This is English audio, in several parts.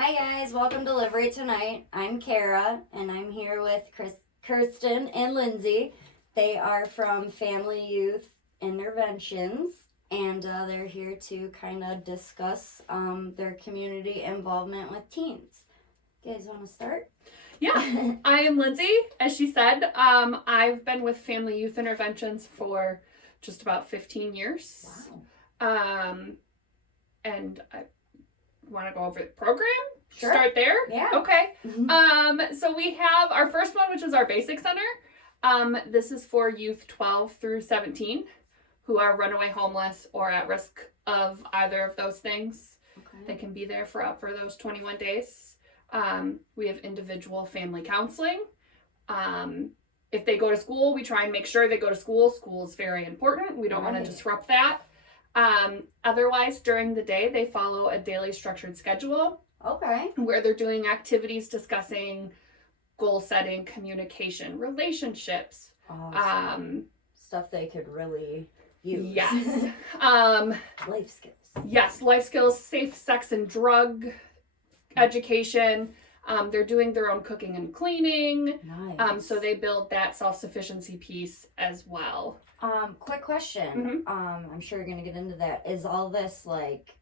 Hi guys, welcome to Rite Tonight. I'm Kara, and I'm here with Kirsten and Lindsey. They are from Family Youth Interventions, and they're here to kind of discuss their community involvement with teens. You guys want to start? Yeah, I am Lindsey. As she said, I've been with Family Youth Interventions for just about 15 years. Wow. And I want to go over the program? Sure. Start there? Yeah. Okay. So we have our first one, which is our basic center. This is for youth 12 through 17 who are runaway homeless or at risk of either of those things. Okay. They can be there for those 21 days. We have individual family counseling. If they go to school, we try and make sure they go to school. School is very important. We don't want to disrupt that. Otherwise, during the day, they follow a daily structured schedule. Okay. Where they're doing activities discussing goal setting, communication, relationships. Awesome. Stuff they could really use. Yes. Life skills. Yes, life skills, safe sex and drug education. They're doing their own cooking and cleaning. Nice. So they build that self-sufficiency piece as well. Quick question. I'm sure you're gonna get into that. Is all this like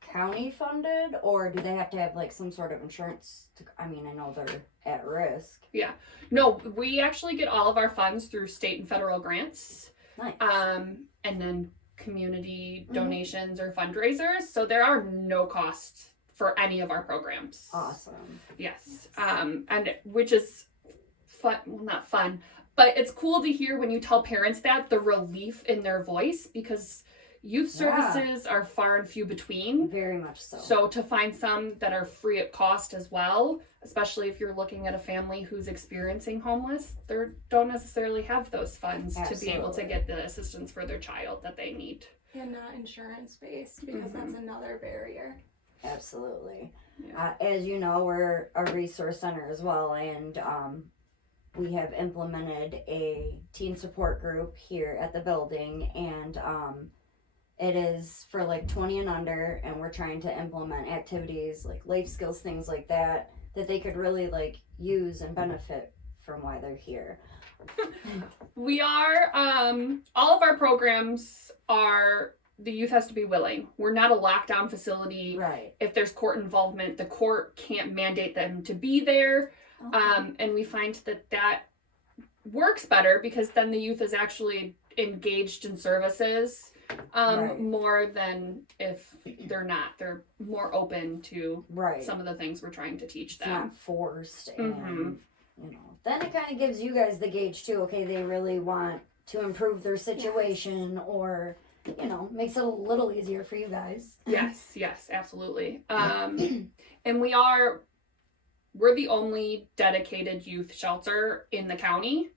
county funded, or do they have to have like some sort of insurance? I know they're at risk. Yeah. No, we actually get all of our funds through state and federal grants. Nice. And then community donations or fundraisers. So there are no costs for any of our programs. Awesome. Yes. And which is fun, well, not fun, but it's cool to hear when you tell parents that, the relief in their voice, because youth services are far and few between. Very much so. So to find some that are free at cost as well, especially if you're looking at a family who's experiencing homeless, they don't necessarily have those funds to be able to get the assistance for their child that they need. And not insurance based, because that's another barrier. Absolutely. Yeah. As you know, we're a resource center as well, and we have implemented a teen support group here at the building, and it is for like 20 and under, and we're trying to implement activities like life skills, things like that they could really like use and benefit from while they're here. We are, all of our programs are, the youth has to be willing. We're not a lockdown facility. Right. If there's court involvement, the court can't mandate them to be there. Okay. And we find that works better because then the youth is actually engaged in services more than if they're not. They're more open to some of the things we're trying to teach them. It's not forced, and then it kind of gives you guys the gauge too. Okay, they really want to improve their situation, or makes it a little easier for you guys. Yes, absolutely. And we're the only dedicated youth shelter in the county.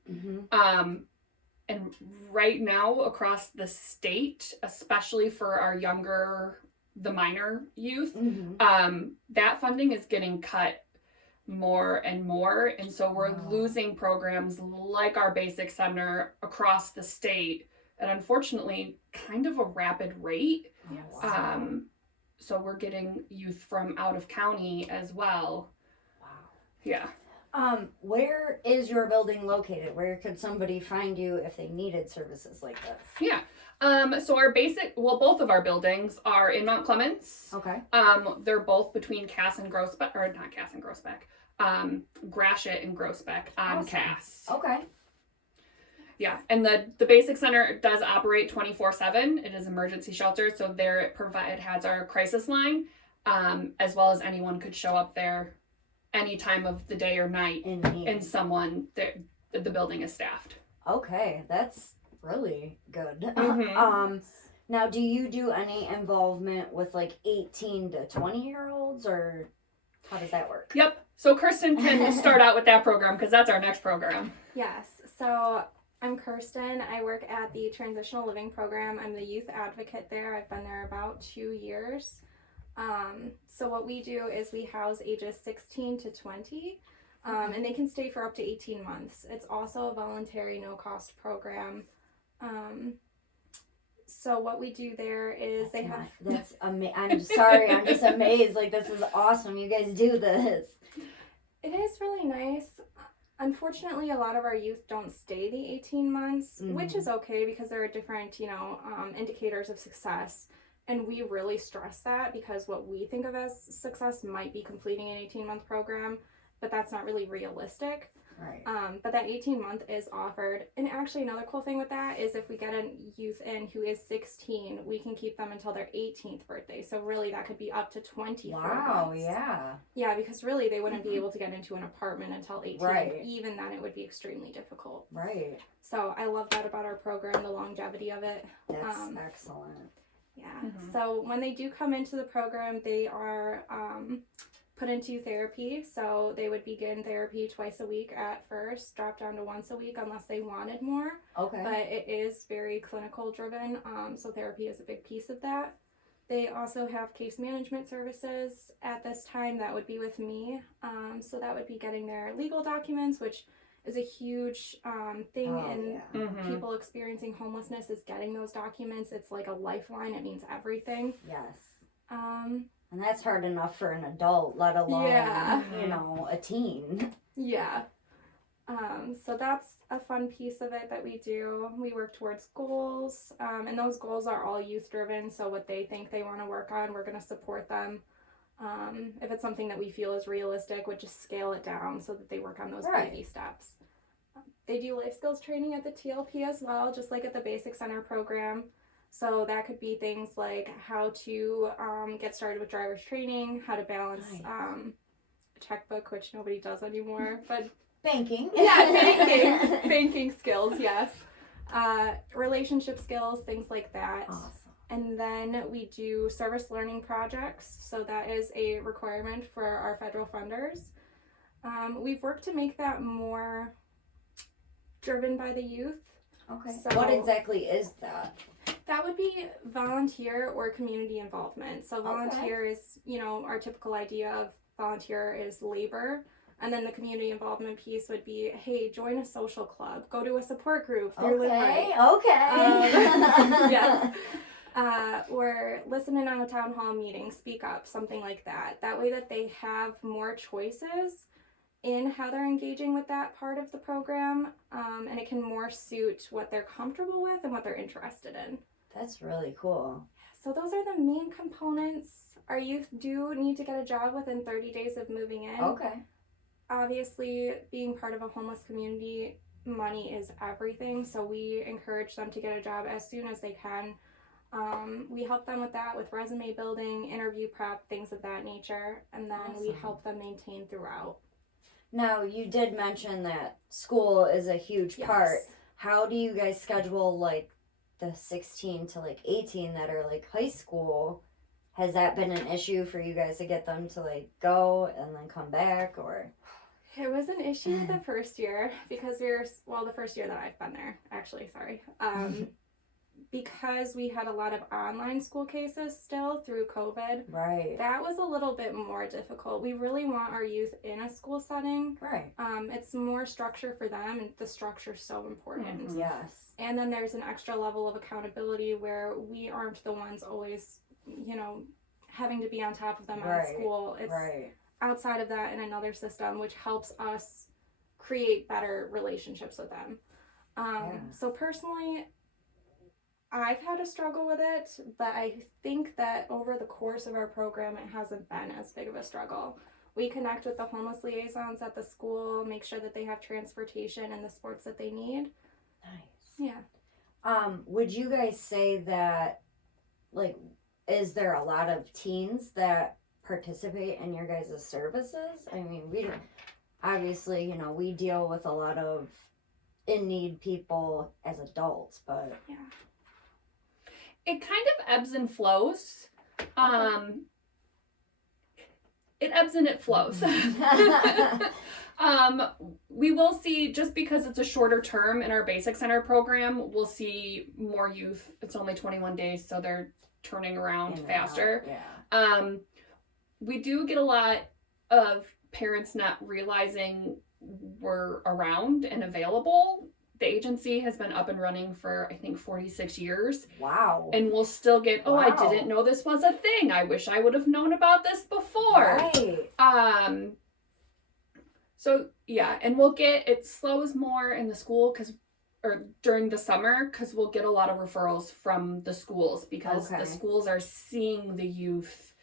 And right now across the state, especially for our the minor youth, that funding is getting cut more and more. And so we're losing programs like our basic center across the state at, unfortunately, kind of a rapid rate. So we're getting youth from out of county as well. Wow. Yeah. Where is your building located? Where could somebody find you if they needed services like this? Yeah. So both of our buildings are in Mount Clemens. Okay. They're both between Cass and Groesbeck, or not Cass and Groesbeck, Gratiot and Groesbeck on Cass. Okay. Yeah, and the basic center does operate 24/7. It is emergency shelter, so there it has our crisis line, as well as anyone could show up there any time of the day or night, and someone there. The building is staffed. Okay, that's really good. Now, do you do any involvement with like 18 to 20-year-olds, or how does that work? Yep. So Kirsten can start out with that program because that's our next program. Yes. So I'm Kirsten. I work at the Transitional Living Program. I'm the youth advocate there. I've been there about 2 years. So what we do is we house ages 16 to 20, and they can stay for up to 18 months. It's also a voluntary, no-cost program. So what we do there is I'm sorry, I'm just amazed. Like, this is awesome. You guys do this. It is really nice. Unfortunately, a lot of our youth don't stay the 18 months, which is okay because there are different, indicators of success. And we really stress that because what we think of as success might be completing an 18-month program, but that's not really realistic. Right. But that 18-month is offered. And actually, another cool thing with that is if we get a youth in who is 16, we can keep them until their 18th birthday. So really, that could be up to 24 months. Yeah. Yeah, because really, they wouldn't be able to get into an apartment until 18. Right. Even then, it would be extremely difficult. Right. So I love that about our program, the longevity of it. That's excellent. Yeah. So when they do come into the program, they are put into therapy. So they would begin therapy twice a week at first, drop down to once a week unless they wanted more. Okay. But it is very clinical driven. So therapy is a big piece of that. They also have case management services at this time. That would be with me. So that would be getting their legal documents, which is a huge thing in people experiencing homelessness, is getting those documents. It's like a lifeline. It means everything. Yes. And that's hard enough for an adult, let alone, a teen. Yeah. So that's a fun piece of it that we do. We work towards goals, and those goals are all youth driven. So what they think they want to work on, we're going to support them. If it's something that we feel is realistic, we'd just scale it down so that they work on those baby steps. They do life skills training at the TLP as well, just like at the Basic Center program. So that could be things like how to get started with driver's training, how to balance a checkbook, which nobody does anymore, but banking. Yeah, banking skills, yes. Relationship skills, things like that. Awesome. And then we do service learning projects. So that is a requirement for our federal funders. We've worked to make that more driven by the youth. Okay. So what exactly is that? That would be volunteer or community involvement. So volunteer is, our typical idea of volunteer is labor. And then the community involvement piece would be, hey, join a social club, go to a support group through Live Right. Yes. Or listen in on a town hall meeting, speak up, something like that. That way that they have more choices in how they're engaging with that part of the program, and it can more suit what they're comfortable with and what they're interested in. That's really cool. So those are the main components. Our youth do need to get a job within 30 days of moving in. Okay. Obviously, being part of a homeless community, money is everything, so we encourage them to get a job as soon as they can. We help them with that, with resume building, interview prep, things of that nature, and then we help them maintain throughout. Now, you did mention that school is a huge part. How do you guys schedule, like, the 16 to, 18 that are, high school? Has that been an issue for you guys to get them to, go and then come back, or? It was an issue the first year because the first year that I've been there, actually, sorry. Because we had a lot of online school cases still through COVID. Right. That was a little bit more difficult. We really want our youth in a school setting. Right. It's more structure for them, and the structure's so important. Mm-hmm. Yes. And then there's an extra level of accountability where we aren't the ones always, having to be on top of them at school. It's outside of that in another system, which helps us create better relationships with them. So personally, I've had a struggle with it, but I think that over the course of our program, it hasn't been as big of a struggle. We connect with the homeless liaisons at the school, make sure that they have transportation and the sports that they need. Nice. Yeah. Would you guys say that, is there a lot of teens that participate in your guys' services? I mean, obviously, we deal with a lot of in-need people as adults, but... Yeah. It kind of ebbs and flows. It ebbs and it flows. We will see, just because it's a shorter term in our Basic Center program, we'll see more youth. It's only 21 days, so they're turning around faster. Yeah. We do get a lot of parents not realizing we're around and available. the agency has been up and running for, I think, 46 years. Wow. And we'll still get, I didn't know this was a thing. I wish I would have known about this before. Right. So, yeah, and it slows more in the school or during the summer, because we'll get a lot of referrals from the schools, because the schools are seeing the youth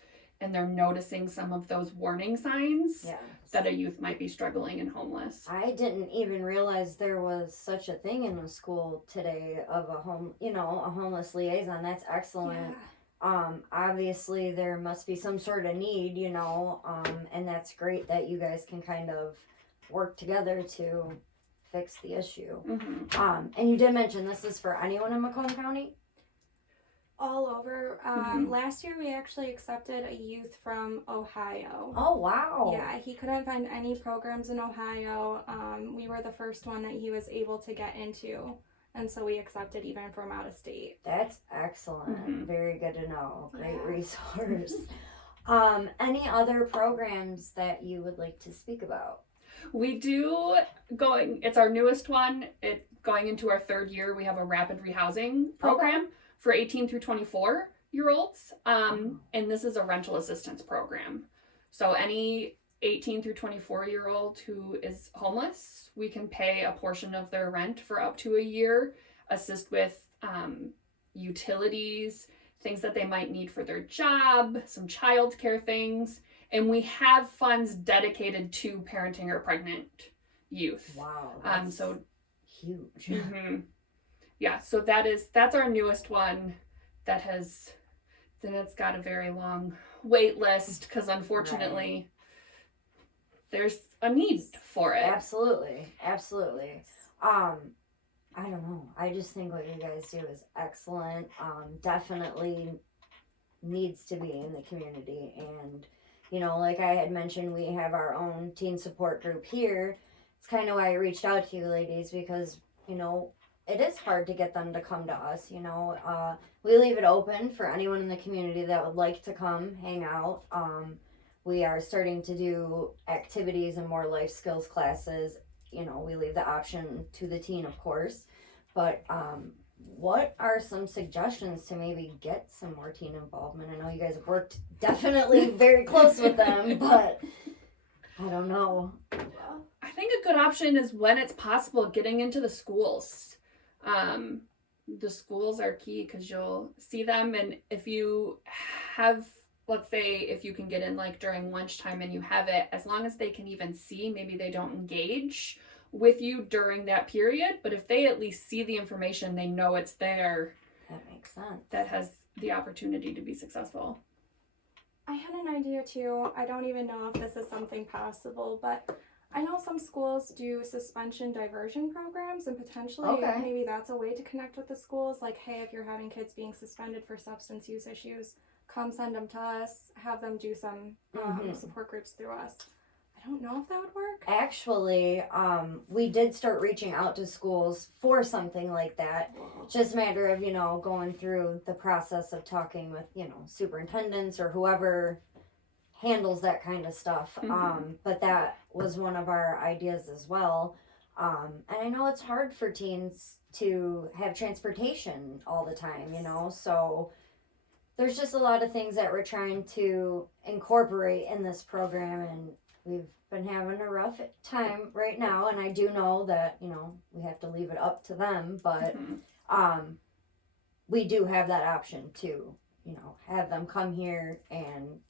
and they're noticing some of those warning signs that a youth might be struggling and homeless. I didn't even realize there was such a thing in the school today of a homeless liaison. That's excellent. Yeah. Obviously there must be some sort of need, and that's great that you guys can kind of work together to fix the issue. Mm-hmm. And you did mention this is for anyone in Macomb County? All over. Last year we actually accepted a youth from Ohio. Oh, wow. Yeah, he couldn't find any programs in Ohio. We were the first one that he was able to get into, and so we accepted even from out of state. That's excellent. Mm-hmm. Very good to know. Great resource. Any other programs that you would like to speak about? We do it's our newest one. Going into our third year, we have a rapid rehousing program for 18 through 24-year-olds. And this is a rental assistance program. So any 18 through 24-year-old who is homeless, we can pay a portion of their rent for up to a year, assist with utilities, things that they might need for their job, some childcare things. And we have funds dedicated to parenting or pregnant youth. Wow. That's so huge. Mm-hmm. Yeah, so that's our newest one it's got a very long wait list, because unfortunately there's a need for it. Absolutely. I don't know. I just think what you guys do is excellent. Definitely needs to be in the community. And like I had mentioned, we have our own teen support group here. It's kind of why I reached out to you ladies, because, it is hard to get them to come to us. We leave it open for anyone in the community that would like to come hang out. We are starting to do activities and more life skills classes. We leave the option to the teen, of course. But what are some suggestions to maybe get some more teen involvement? I know you guys have worked definitely very close with them, but I don't know. I think a good option is, when it's possible, getting into the schools. The schools are key, because you'll see them, and if you have, let's say, if you can get in like during lunchtime and you have it, as long as they can even see, maybe they don't engage with you during that period, but if they at least see the information, they know it's there. That makes sense. That has the opportunity to be successful. I had an idea too. I don't even know if this is something possible, but I know some schools do suspension diversion programs, and potentially maybe that's a way to connect with the schools. Like, hey, if you're having kids being suspended for substance use issues, come send them to us, have them do some support groups through us. I don't know if that would work. Actually, we did start reaching out to schools for something like that. Just a matter of, going through the process of talking with, superintendents or whoever handles that kind of stuff. But that was one of our ideas as well. And I know it's hard for teens to have transportation all the time, so there's just a lot of things that we're trying to incorporate in this program, and we've been having a rough time right now, and I do know that, we have to leave it up to them, but we do have that option to, have them come here and,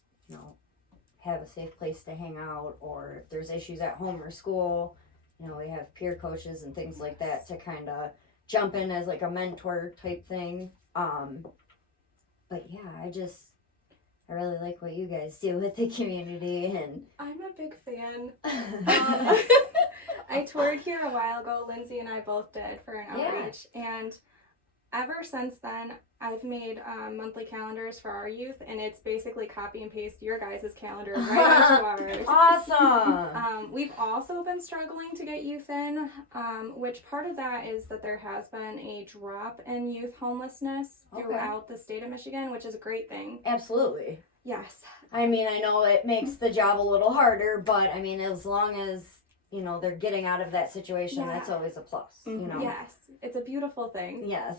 have a safe place to hang out, or if there's issues at home or school, we have peer coaches and things like that to kind of jump in as like a mentor type thing. But yeah, I really like what you guys do with the community, and I'm a big fan. I toured here a while ago. Lindsay and I both did for an outreach, and ever since then, I've made monthly calendars for our youth, and it's basically copy and paste your guys' calendar right into ours. Awesome! We've also been struggling to get youth in, which part of that is that there has been a drop in youth homelessness throughout the state of Michigan, which is a great thing. Absolutely. Yes. I mean, I know it makes the job a little harder, but I mean, as long as you know, they're getting out of that situation, Yeah. that's always a plus, you know. Yes, it's a beautiful thing. Yes.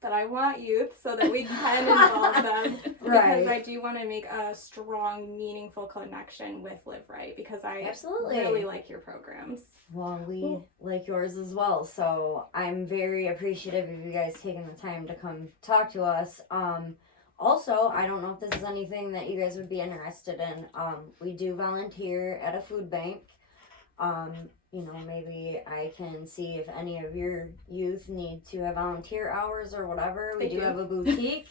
But I want youth so that we can involve them. Right. Because I do want to make a strong, meaningful connection with Live Right, because I Absolutely. really like your programs. Well, we like yours as well, so I'm very appreciative of you guys taking the time to come talk to us. Also, I don't know if this is anything that you guys would be interested in. We do volunteer at a food bank. You know, maybe I can see if any of your youth need to have volunteer hours or whatever. We do have a boutique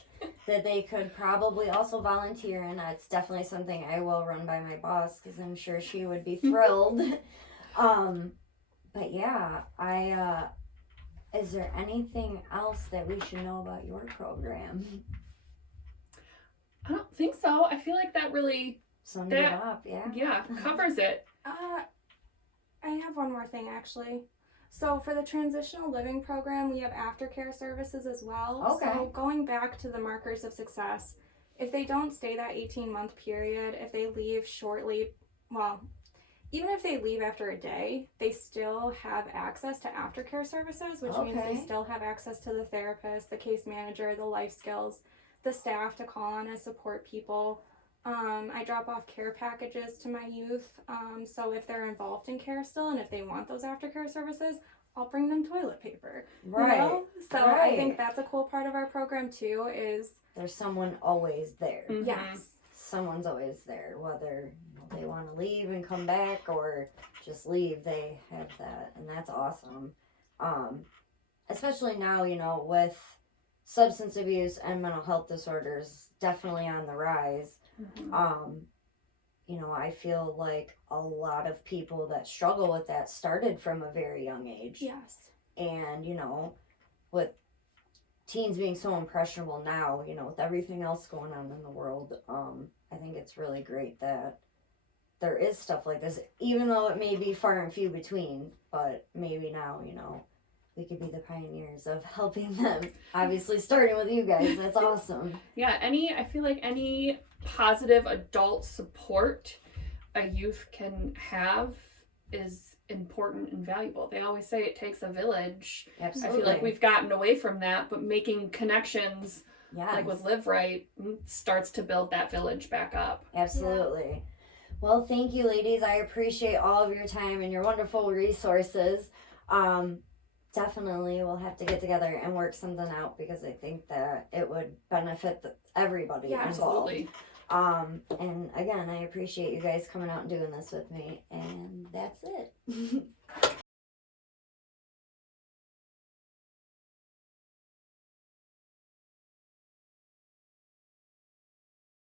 that they could probably also volunteer in. It's definitely something I will run by my boss, because I'm sure she would be thrilled. But yeah, is there anything else that we should know about your program? I don't think so. I feel like that really Summed it up, yeah. covers it. I have one more thing, actually. So for the transitional living program, we have aftercare services as well. Okay. So going back to the markers of success, if they don't stay that 18-month period, if they leave shortly, well, even if they leave after a day, they still have access to aftercare services, which means they still have access to the therapist, the case manager, the life skills, the staff to call on as support people. I drop off care packages to my youth, so if they're involved in care still and if they want those aftercare services, I'll bring them toilet paper. Right. You know? So I think that's a cool part of our program too, is there's someone always there. Mm-hmm. yes. Someone's always there, whether they want to leave and come back or just leave, they have that, and that's awesome. Especially now, you know, with substance abuse and mental health disorders definitely on the rise. Mm-hmm. You know, I feel like a lot of people that struggle with that started from a very young age. Yes. And, you know, with teens being so impressionable now, you know, with everything else going on in the world, I think it's really great that there is stuff like this, even though it may be far and few between, but maybe now, you know, we could be the pioneers of helping them. Obviously, starting with you guys, that's awesome. Yeah, I feel like any positive adult support a youth can have is important and valuable. They always say it takes a village. Absolutely. I feel like we've gotten away from that, but making connections, yes. like with Live Right, starts to build that village back up. Absolutely. Yeah. Well, thank you, ladies. I appreciate all of your time and your wonderful resources. Definitely we'll have to get together and work something out, because I think that it would benefit everybody involved. Absolutely. And again, I appreciate you guys coming out and doing this with me, and that's it.